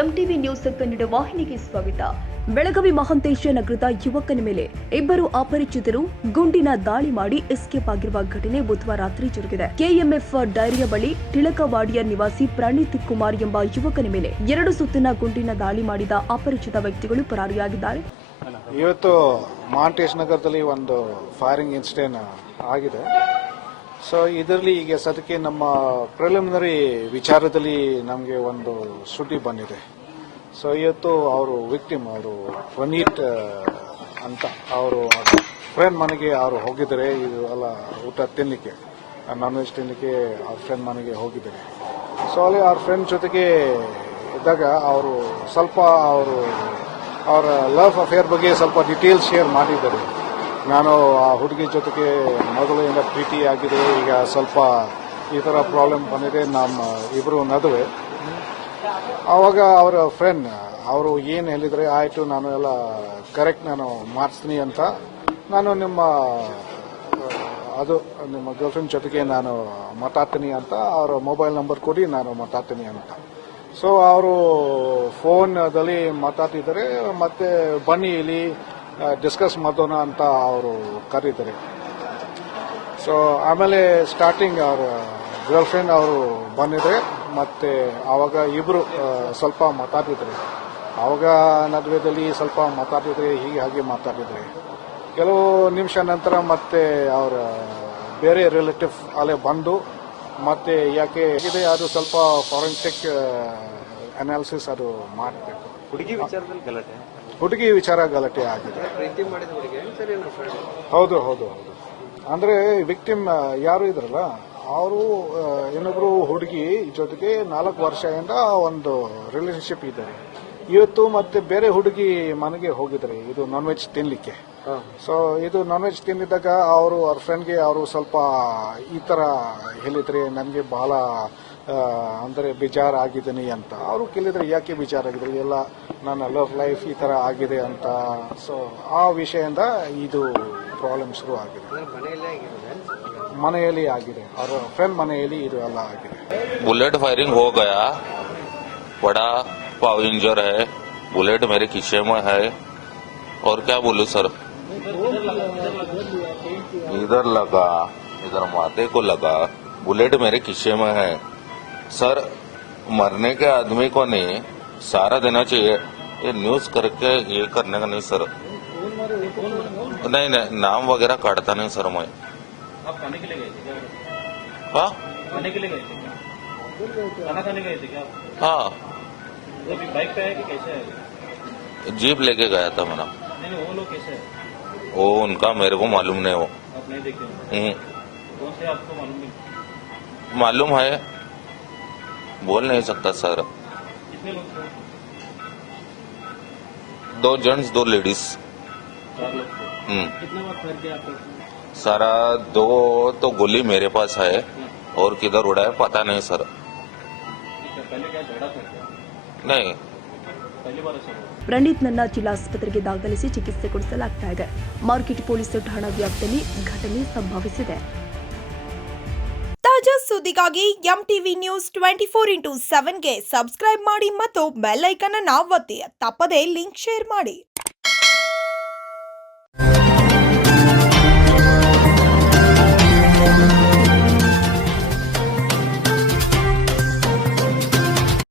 MTV news Kannada ವಾಹಿನಿಗೆ ಸ್ವಾಗತ. ಬೆಳಗಾವಿ ಮಹಾಂತೇಶ ನಗರದ ಯುವಕನ ಮೇಲೆ ಇಬ್ಬರು ಅಪರಿಚಿತರು ಗುಂಡಿನ ದಾಳಿ ಮಾಡಿ ಎಸ್ಕೇಪ್ ಆಗಿರುವ ಘಟನೆ ಬುಧವಾರ ರಾತ್ರಿ ಜರುಗಿದೆ. ಕೆಎಂಎಫ್ ಡೈರಿಯ ಬಳಿ ಟಿಳಕವಾಡಿಯ ನಿವಾಸಿ ಪ್ರಣೀತ್ ಕುಮಾರ್ ಎಂಬ ಯುವಕನ ಮೇಲೆ ಎರಡು ಸುತ್ತಿನ ಗುಂಡಿನ ದಾಳಿ ಮಾಡಿದ ಅಪರಿಚಿತ ವ್ಯಕ್ತಿಗಳು ಪರಾರಿಯಾಗಿದ್ದಾರೆ. ಇವತ್ತು ಮಹಾಂತೇಶ್ ನಗರದಲ್ಲಿ ಒಂದು ಫೈರಿಂಗ್ ಇನ್ಸಿಡೆಂಟ್ ಆಗಿದೆ. ಸೊ ಇದರಲ್ಲಿ ಈಗ ಸದ್ಯಕ್ಕೆ ನಮ್ಮ ಪ್ರಿಲಿಮಿನರಿ ವಿಚಾರದಲ್ಲಿ ನಮಗೆ ಒಂದು ಸುದ್ದಿ ಬಂದಿದೆ. ಸೊ ಇವತ್ತು ಅವರು ವಿಕ್ಟಿಮ್ ಅವರು ಪ್ರಣೀತ್ ಆ, ಅಂತ ಅವರು ಫ್ರೆಂಡ್ ಮನೆಗೆ ಅವರು ಹೋಗಿದ್ದಾರೆ ಇದು ಎಲ್ಲ ಊಟ ತಿನ್ನಲಿಕ್ಕೆ ನಾನ್ ವೆಜ್ ತಿನ್ನಲಿಕ್ಕೆ ಅವ್ರ ಫ್ರೆಂಡ್ ಮನೆಗೆ ಹೋಗಿದ್ದಾರೆ. ಸೊ ಅಲ್ಲಿ ಅವ್ರ ಫ್ರೆಂಡ್ ಜೊತೆಗೆ ಇದ್ದಾಗ ಅವರು ಸ್ವಲ್ಪ ಅವರು ಅವರ ಲವ್ ಅಫೇರ್ ಬಗ್ಗೆ ಸ್ವಲ್ಪ ಡೀಟೇಲ್ಸ್ ಶೇರ್ ಮಾಡಿದ್ದಾರೆ. ನಾನು ಆ ಹುಡುಗಿ ಜೊತೆಗೆ ಮೊದಲಿಂದ ಪ್ರೀತಿ ಆಗಿದೆ ಈಗ ಸ್ವಲ್ಪ ಈ ಥರ ಪ್ರಾಬ್ಲಮ್ ಬಂದಿದೆ, ನಮ್ಮ ಇಬ್ಬರು ನದುವೆ ಆವಾಗ ಅವರ ಫ್ರೆಂಡ್ ಅವರು ಏನು ಹೇಳಿದರೆ, ಆಯಿತು, ನಾನು ಎಲ್ಲ ಕರೆಕ್ಟ್ ನಾನು ಮಾಡಿಸ್ತೀನಿ ಅಂತ. ನಾನು ನಿಮ್ಮ ಅದು, ನಿಮ್ಮ ಗರ್ಲ್ಫ್ರೆಂಡ್ ಜೊತೆಗೆ ನಾನು ಮಾತಾಡ್ತೀನಿ ಅಂತ, ಅವರ ಮೊಬೈಲ್ ನಂಬರ್ ಕೊಡಿ, ನಾನು ಮಾತಾಡ್ತೀನಿ ಅಂತ. ಸೊ ಅವರು ಫೋನ್ದಲ್ಲಿ ಮಾತಾಡ್ತಿದ್ದಾರೆ, ಮತ್ತೆ ಬನ್ನಿ ಇಲ್ಲಿ ಡಿಸ್ಕಸ್ ಮಾಡೋಣ ಅಂತ ಅವರು ಕರೀತಾರೆ. ಸೊ ಆಮೇಲೆ ಸ್ಟಾರ್ಟಿಂಗ್ ಅವ್ರ ಗರ್ಲ್ ಫ್ರೆಂಡ್ ಅವರು ಬಂದಿದ್ರೆ, ಮತ್ತೆ ಆವಾಗ ಇಬ್ರು ಸ್ವಲ್ಪ ಮಾತಾಡಿದ್ರೆ ಆವಾಗ ನಡುವೆದಲ್ಲಿ ಸ್ವಲ್ಪ ಮಾತಾಡಿದ್ರೆ ಹೀಗೆ ಹಾಗೆ ಮಾತಾಡಿದ್ರೆ ಕೆಲವು ನಿಮಿಷ ನಂತರ ಮತ್ತೆ ಅವರ ಬೇರೆ ರಿಲೇಟಿವ್ ಅಲ್ಲೇ ಬಂದು, ಮತ್ತೆ ಯಾಕೆ ಇದೆ ಅದು ಸ್ವಲ್ಪ ಫಾರೆನ್ಸಿಕ್ ಅನಾಲಿಸಿಸ್ ಅದು ಮಾಡಬೇಕು. ಹುಡುಗಿ ವಿಚಾರದಲ್ಲಿ ಗಲಾಟೆ ಹುಡುಗಿ ವಿಚಾರ ಗಲಾಟೆ ಆಗಿದೆ. ಪ್ರೀತಿ ಮಾಡಿದ ಹುಡುಗಿ ಸರಿ ನಮ್ಮ ಹೌದು ಹೌದು ಹೌದು. ಅಂದ್ರೆ ವಿಕ್ಟಿಮ್ ಯಾರು ಇದ್ರಲ್ಲ ಅವರು ಇನ್ನೊಬ್ರು ಹುಡುಗಿ ಜೊತೆಗೆ ನಾಲ್ಕು ವರ್ಷದಿಂದ ಒಂದು ರಿಲೇಶನ್ಶಿಪ್ ಇದ್ದಾರೆ. ಇವತ್ತು ಮತ್ತೆ ಬೇರೆ ಹುಡುಗಿ ಮನೆಗೆ ಹೋಗಿದ್ರಿ ಇದು ನಾನ್ ವೆಜ್ ತಿನ್ಲಿಕ್ಕೆ ಸೊ ಇದು ನಾನ್ ವೆಜ್ ತಿಂದಿದ್ದಾಗ ಅವರು ಅವ್ರ ಫ್ರೆಂಡ್ಗೆ ಅವರು ಸ್ವಲ್ಪ ಈ ತರ ಹೇಳಿದ್ರಿ ನನಗೆ ಬಹಳ ಅಂದರೆ ಬೇಜಾರಾಗಿದ್ದೀನಿ ಅಂತ. ಅವರು ಕೇಳಿದ್ರೆ ಯಾಕೆ ಬೇಜಾರಾಗಿದ್ರು ಎಲ್ಲ ನನ್ನ ಲವ್ ಲೈಫ್ ಈ ತರ ಆಗಿದೆ ಅಂತ. ಸೊ ಆ ವಿಷಯದಿಂದ ಇದು ಪ್ರಾಬ್ಲಮ್ ಶುರು ಆಗಿದೆ. ಮನೆಯಲ್ಲಿ ಆಗಿದೆ. ಅವರ ಫ್ರೆಂಡ್ ಮನೆಯಲ್ಲಿ ಇದು ಎಲ್ಲ ಆಗಿದೆ. ಬುಲೆಟ್ ಫೈರಿಂಗ್ ಹೋಗಯ? ವಡಾ? पाव इंजर है बुलेट मेरे खीसे में है। और क्या बोलूँ सर? इधर लगा इधर माथे को लगा बुलेट मेरे खीसे में है। सर मरने के आदमी को नहीं सारा देना चाहिए। ये न्यूज़ करके ये करने का नहीं सर। नहीं नहीं नाम वगैरह काटता नहीं सर मैं। आप खाने के लिए गए थे क्या? हाँ? खाने के लिए गए थे क्या? खाना खाने गए थे क्या हाँ। अभी बाइक पे है कि कैसे है जीप लेके गया था मैंने। नहीं नहीं वो लोग कैसे है? वो उनका मेरे को मालूम नहीं वो। आप नहीं देखे। हम्म, कौन से आपको मालूम नहीं? मालूम है। बोल नहीं सकता सर। कितने लोग थे? दो जेंट्स दो लेडीज़ चार लोग हम्म, कितने सारा दो तो गोली मेरे पास है। और किधर उड़ा है पता नहीं सर। पहले क्या झगड़ा था ಪ್ರಣೀತ್ ನನ್ನ ಜಿಲ್ಲಾ ಆಸ್ಪತ್ರೆಗೆ ದಾಖಲಿಸಿ ಚಿಕಿತ್ಸೆ ಕೊಡಿಸಲಾಗ್ತಾ ಇದೆ. ಮಾರ್ಕೆಟ್ ಪೊಲೀಸ್ ಠಾಣಾ ವ್ಯಾಪ್ತಿಯಲ್ಲಿ ಘಟನೆ ಸಂಭವಿಸಿದೆ. ತಾಜಾ ಸುದ್ದಿಗಾಗಿ M TV news twenty four into ಸೆವೆನ್ಗೆ subscribe ಮಾಡಿ ಮತ್ತು ಬೆಲ್ ಅನ್ನು ಒತ್ತಿ. ತಪ್ಪದೇ ಲಿಂಕ್ ಶೇರ್ ಮಾಡಿ.